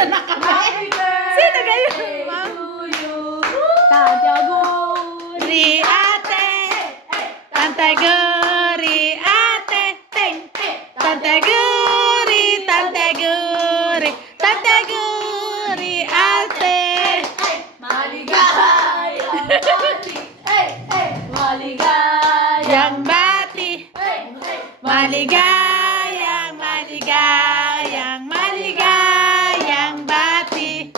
Nasa na kami. Sino kayo? Tantaguri ate. Tantaguri ate. Tantaguri, tantaguri. Tantaguri ate. Maligayang bati. Maligayang, maligayang, maligayang bati.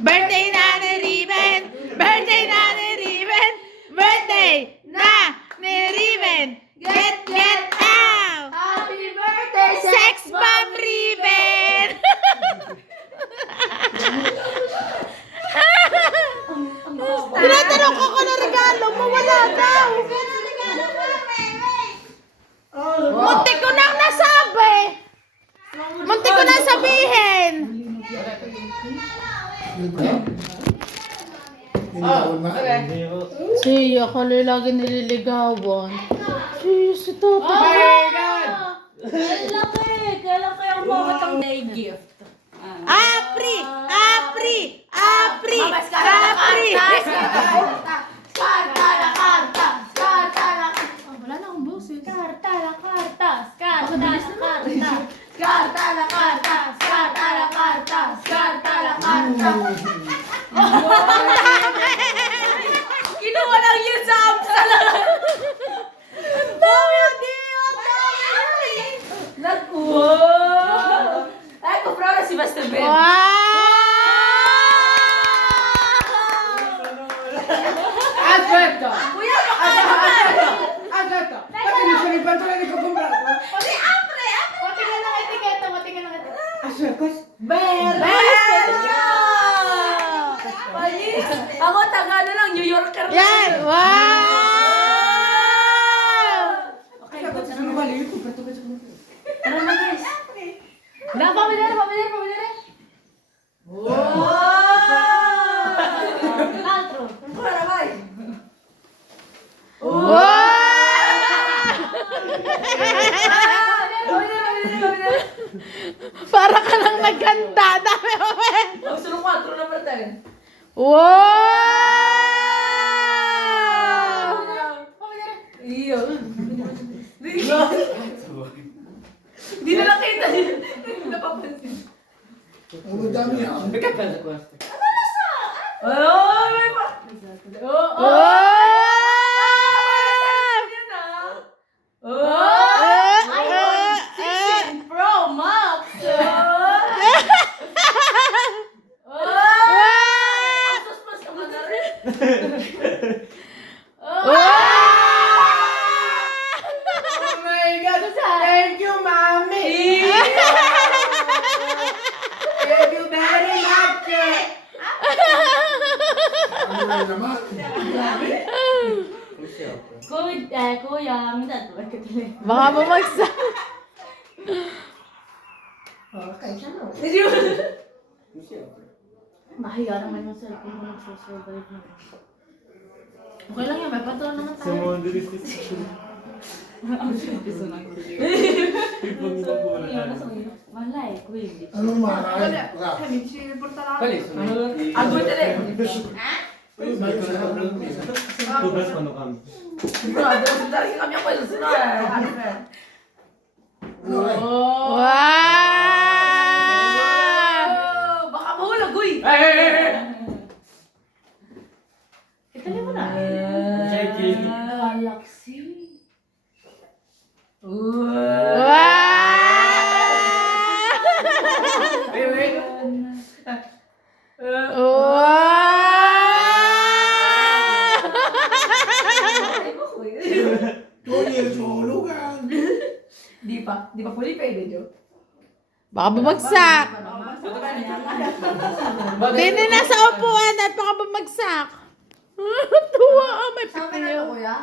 Birthday na ni Riven! Birthday na ni Riven! Birthday na ni Riven! Get out! Happy birthday, Sex bomb Riven! Tinatanong ko kung ano regalo mo, wala daw. Muntik ko nang nasabi. Muntik ko nang sabihin. Siya, kali lagi nililigawan. Siya, si Tata. Kailan kaya umangat ang gift? Apri! Apri! Apri! Apri! Karta la karta! Karta la karta! Wala na akong boses. Karta la karta! Karta la karta! Karta la karta! Karta la karta! Karta la karta! Kinuha lang yun sa amsa lang! Ay, kumpraw na si Master Ben. Wow! Aspetta! Kuya, baka Aspetta! Perché mi sono i pantaloni che ho comprato? Pati apre! Pati ka ng etiketa, pati ka ng etiketa. Aspetta! Palis! Ako, Tagalog lang, New Yorker lang. Yan! Wow! Okay, Aspetta, ci sono quelli, io ho comprato questo come questo. tara na guys. Na, pamilyar. Wow! Altro. Para bay. Wow! Para ka lang nagkanta. Dami mo ba? Solo 4 na per 10. Wow! Iyo. Hindi na nakita. Hindi napapansin. Uno da mia. Perché pensa questo? Oh, may pa. Oh, oh. Yan na. Oh. iPhone 16 Pro Max. Oh. Asus plus ka na rin. Oh my god! Thank you, mommy! Thank you very much! Ano naman? Kuya, minta to. Baka bumagsak. Okay, siya no. Mahiya naman yung cellphone mo nagsasurvive na. Okay lang yan, may patron naman tayo. Siamo degli stessi. Wala eh, quindi. Anong mahal? Quali sono? Al tuo telefono. Dove sono cambi? Bro, devo dare che cambia quello, sennò è unfair. Ano rin? Oh, baka mahulog, uy! Itali mo na. Jackie. Galaxy. Wow! Tony il suo hulugan. Di pa fully paid, Jo. Baka bumagsak. Hindi nasa upuan at baka bumagsak. Tuwa, may Saan ka na, pipil. kuya?